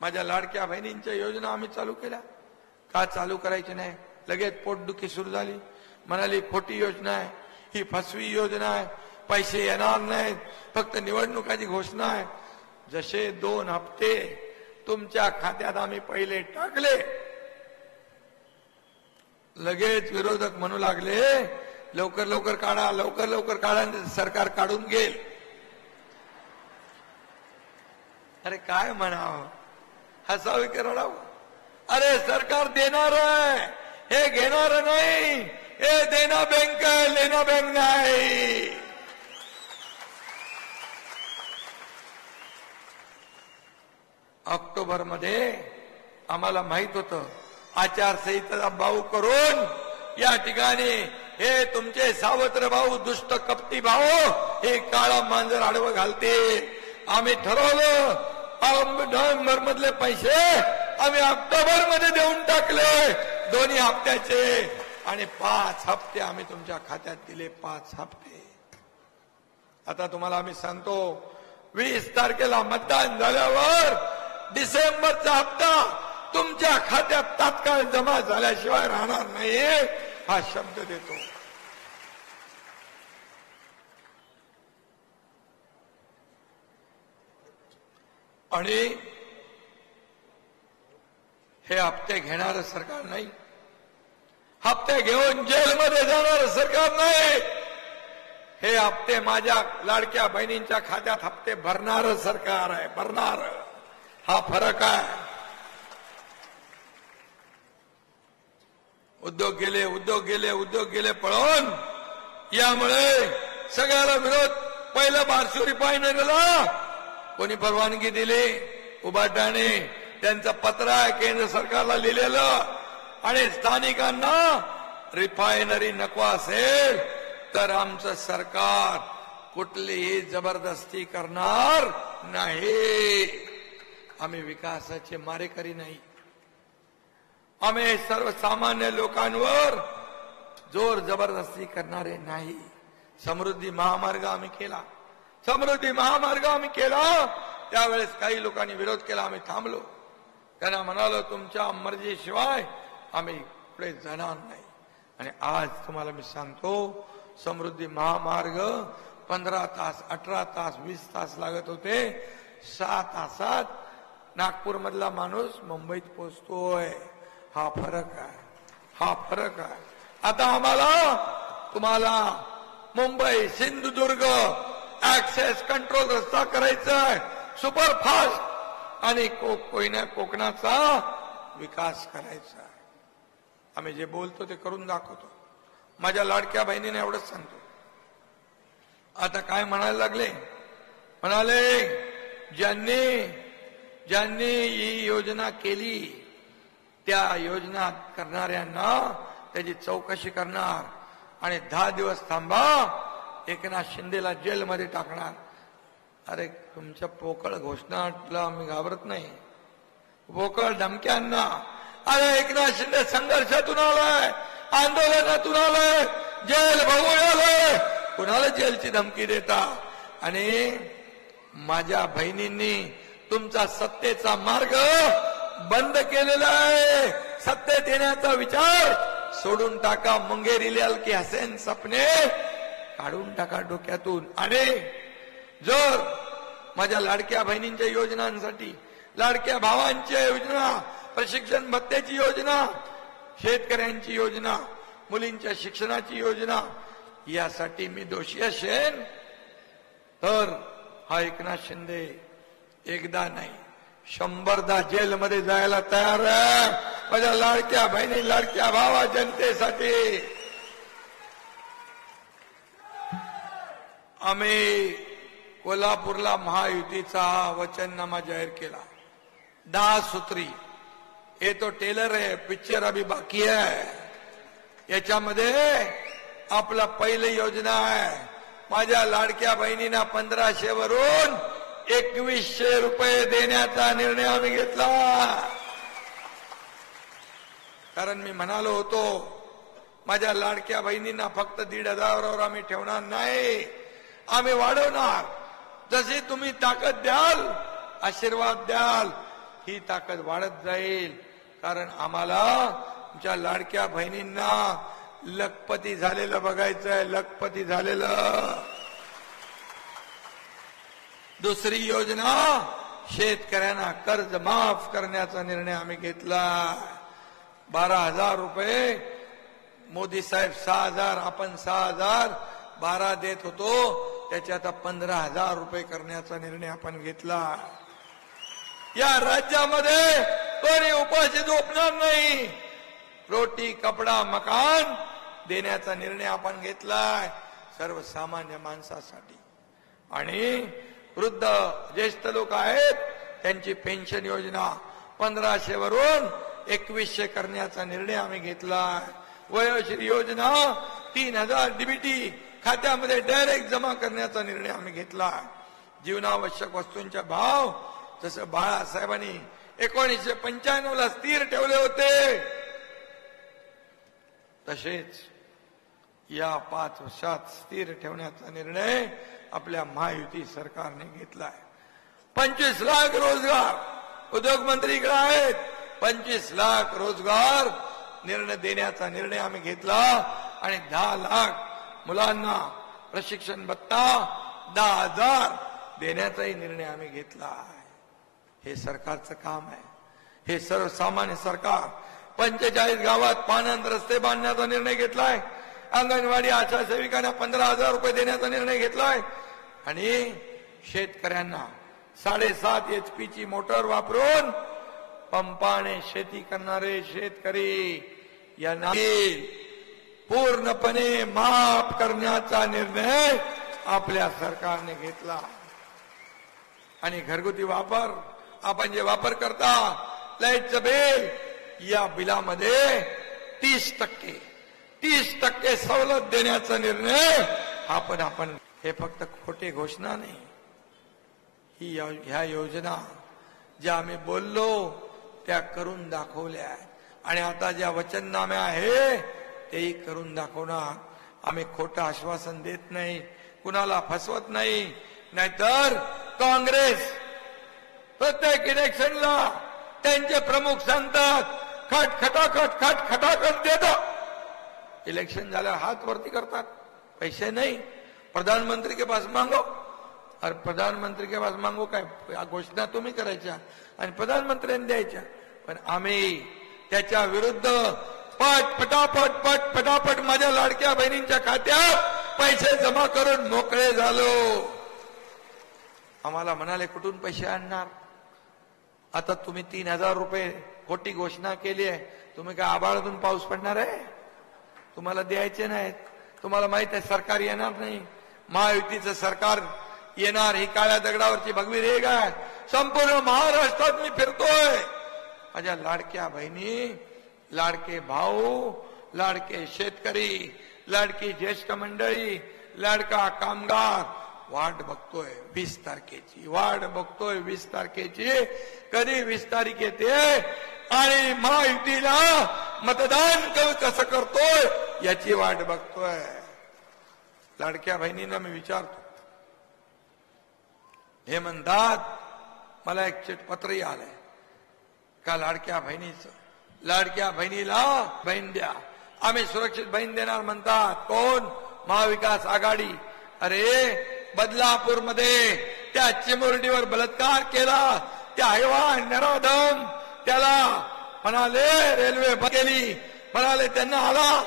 माझ्या लाडक्या बहिणींच्या योजना आम्ही चालू केल्या. का चालू करायची नाही? लगेच पोटदुखी सुरू झाली. म्हणाली खोटी योजना आहे, ही फसवी योजना आहे, पैसे येणार नाहीत, फक्त निवडणुकाची घोषणा आहे. जसे 2 हप्ते तुमच्या खात्यात आम्ही पहिले टाकले, लगेच विरोधक म्हणू लागले लवकर लवकर काढा, लवकर लवकर काढा, सरकार काढून घेईल. अरे काय म्हणावं, हसावी की रडावं? अरे सरकार देणार आहे, हे घेणार नाही. हे देना बँक आहे, लेना बँक नाही. ऑक्टोबर मध्ये आम्हाला माहित होतं, आचारसंहिता भाऊ करून या ठिकाणी हे तुमचे सावत्र भाऊ, दुष्ट कपटी भाऊ हे काळा मांजर आडवं घालते. आम्ही ठरवलं नोव्हेंबर मधले पैसे आम्ही ऑक्टोबर मध्ये देऊन टाकले, 2 हप्त्याचे. आणि 5 हप्ते आम्ही तुमच्या खात्यात दिले, 5 हप्ते. आता तुम्हाला आम्ही सांगतो, 20 तारखेला मतदान झाल्यावर डिसेंबरचा हप्ता तुमच्या खात्यात तात्काळ जमा झाल्याशिवाय राहणार नाही, हा शब्द देतो. आणि हे हप्ते घेणारं सरकार नाही, हप्ते घेऊन जेलमध्ये जाणारं सरकार नाही. हे हप्ते माझ्या लाडक्या बहिणींच्या खात्यात हप्ते भरणारं सरकार आहे, भरणारं. हा फरक आहे. उद्योग गेले, उद्योग गेले, उद्योग गेले पळून. यामुळे सगळ्याला विरोध. पहिलं बारसू रिफायनरीला कोणी परवानगी दिली? उभाटाने. त्यांचं पत्र आहे केंद्र सरकारला लिहिलेलं. आणि स्थानिकांना रिफायनरी नको असेल तर आमचं सरकार कुठलीही जबरदस्ती करणार नाही. आम्ही विकासाचे मारेकरी नाही. आम्ही सर्वसामान्य लोकांवर जोर जबरदस्ती करणारे नाही. समृद्धी महामार्ग आम्ही केला, समृद्धी महामार्ग आम्ही केला. त्यावेळेस काही लोकांनी विरोध केला, आम्ही थांबलो. त्यांना म्हणालो तुमच्या मर्जीशिवाय आम्ही पुढे जाणार नाही. आणि आज तुम्हाला मी सांगतो, समृद्धी महामार्ग 15 तास, 18 तास, 20 तास लागत होते. 6 तासात नागपूर मधला माणूस मुंबईत पोहोचतोय. हा फरक आहे, हा फरक आहे. आता आम्हाला तुम्हाला मुंबई सिंधुदुर्ग ऍक्सेस कंट्रोल रस्ता करायचा आहे, सुपरफास्ट. आणि कोकणाचा विकास करायचा आहे. आम्ही जे बोलतो ते करून दाखवतो. माझ्या लाडक्या बहिणीने एवढंच सांगतो. आता काय म्हणायला लागले? म्हणाले ज्यांनी ही योजना केली त्या योजना करणाऱ्यांना त्याची चौकशी करणार आणि 10 दिवस थांबा, एकनाथ शिंदेला जेलमध्ये टाकणार. अरे तुमच्या पोकळ घोषणाला आम्ही घाबरत नाही, पोकळ धमक्यांना. अरे एकनाथ शिंदे संघर्षातून आलाय, आंदोलनातून आलाय, जेल भोगून आलाय, कुणाला जेलची धमकी देता? आणि माझ्या बहिणींनी तुमचा सत्तेचा मार्ग बंद केलेला आहे. सत्तेत येण्याचा विचार सोडून टाका. मुंगेरीलाल की हसेन सपने काढून टाका डोक्यातून. आणि जर माझ्या लाडक्या बहिणींच्या योजनांसाठी, लाडक्या भावांच्या योजना, प्रशिक्षण भत्त्याची योजना, शेतकऱ्यांची योजना, मुलींच्या शिक्षणाची योजना, यासाठी मी दोषी असेन तर हा एकनाथ शिंदे एकदा नाही 100दा जेलमध्ये जायला तयार आहे. माझ्या लाडक्या बहिणी, लाडक्या भावा, जनतेसाठी. आम्ही कोल्हापूरला महायुतीचा वचननामा जाहीर केला. 10 सूत्री. ये तो टेलर है, पिक्चर अभी बाकी है. याच्यामध्ये आपला पहिली योजना आहे. माझ्या लाडक्या बहिणींना 1500 वरून 2100 रुपये देण्याचा निर्णय आम्ही घेतला. कारण मी म्हणालो होतो, माझ्या लाडक्या बहिणींना फक्त 1500 आम्ही ठेवणार नाही, आम्ही वाढवणार. जशी तुम्ही ताकद द्याल, आशीर्वाद द्याल, ही ताकद वाढत जाईल. कारण आम्हाला आमच्या लाडक्या बहिणींना लखपती झालेलं बघायचंय, लखपती झालेलं. दुसरी योजना, शेतकऱ्यांना कर्ज माफ करण्याचा निर्णय आम्ही घेतला. 12,000 रुपये मोदी साहेब 6,000, आपण 6,000 12 देत होतो, त्याच्या आता 15,000 रुपये करण्याचा निर्णय आपण घेतला. या राज्यामध्ये कोणी उपाशी झोपणार नाही. रोटी, कपडा, मकान देण्याचा निर्णय आपण घेतलाय सर्वसामान्य माणसासाठी. आणि वृद्ध ज्येष्ठ लोक आहेत त्यांची पेन्शन योजना 1,500 वरून 2,100 करण्याचा निर्णय आम्ही घेतलाय. वयोश्री योजना 3,000 डीबीटी खात्यामध्ये डायरेक्ट जमा करण्याचा निर्णय आम्ही घेतलाय. जीवनावश्यक वस्तूंचे भाव जसं बाळासाहेबांनी 1995ला स्थिर ठेवले होते, तसेच या 5 वर्षात स्थिर ठेवण्याचा निर्णय आपल्या महायुती सरकारने घेतलाय. 25 लाख रोजगार, उद्योगमंत्री इकडे आहेत, 25 लाख रोजगार निर्णय देण्याचा निर्णय आम्ही घेतला. आणि 10 लाख मुलांना प्रशिक्षण भत्ता 10,000 देण्याचाही निर्णय आम्ही घेतला. हे सरकारचं काम आहे. हे सर्वसामान्य सरकार. 45 गावात पाण्यात रस्ते बांधण्याचा निर्णय घेतलाय. अंगणवाडी आशा सेविकांना 15,000 रुपये देण्याचा निर्णय घेतलाय. आणि शेतकऱ्यांना 7.5 HP ची मोटर वापरून पंपाने शेती करणारे शेतकरी यांना पूर्णपणे माफ करण्याचा निर्णय आपल्या सरकारने घेतला. आणि घरगुती वापर, आपण जे वापर करता लाईटचं बिल, या बिलामध्ये 30% सवलत देण्याचा निर्णय आपण हे फक्त खोटे घोषणा नाही, ही ह्या योजना ज्या आम्ही बोललो त्या करून दाखवल्या. आणि आता ज्या वचननामे आहे तेही करून दाखवणार. आम्ही खोटं आश्वासन देत नाही, कुणाला फसवत नाही. नाहीतर काँग्रेस प्रत्येक इलेक्शनला त्यांचे प्रमुख सांगतात खटखटाखट देतात. इलेक्शन झाल्यावर हात वरती करतात, पैसे नाही, प्रधानमंत्री के पास मांगो. अरे प्रधानमंत्री के पास मांगो काय, घोषणा तुम्ही करायच्या आणि प्रधानमंत्र्यांनी द्यायच्या. पण आम्ही त्याच्या विरुद्ध पटापट माझ्या लाडक्या बहिणींच्या खात्यात पैसे जमा करून मोकळे झालो. आम्हाला म्हणाले कुठून पैसे आणणार. आता तुम्ही 3,000 रुपये खोटी घोषणा केली आहे, तुम्ही काय आभाळातून पाऊस पडणार आहे? तुम्हाला द्यायचे नाहीत. तुम्हाला माहित आहे सरकार येणार नाही, महायुतीचं सरकार येणार. ही काळ्या दगडावरची भगवी रेग आहे. संपूर्ण महाराष्ट्रात मी फिरतोय. माझ्या लाडक्या बहिणी, लाडके भाऊ, लाडके शेतकरी, लाडकी ज्येष्ठ मंडळी, लाडका कामगार वाट बघतोय 20 तारखेची, वाट बघतोय 20 तारखेची. कधी 20 तारीख येते आणि महायुतीला मतदान कसं करतोय याची वाट बघतोय. लाडक्या बहिणींना मी विचारतो, हे म्हणतात मला एक चिठपत्रही आलंय का लाडक्या बहिणीला बहीण द्या, आम्ही सुरक्षित बहीण देणार म्हणतात. कोण? महाविकास आघाडी. अरे बदलापूरमध्ये त्या चिमुरडीवर बलात्कार केला, त्या हैवान नराधम त्याला म्हणाले रेल्वे बंद केली, म्हणाले त्यांना आला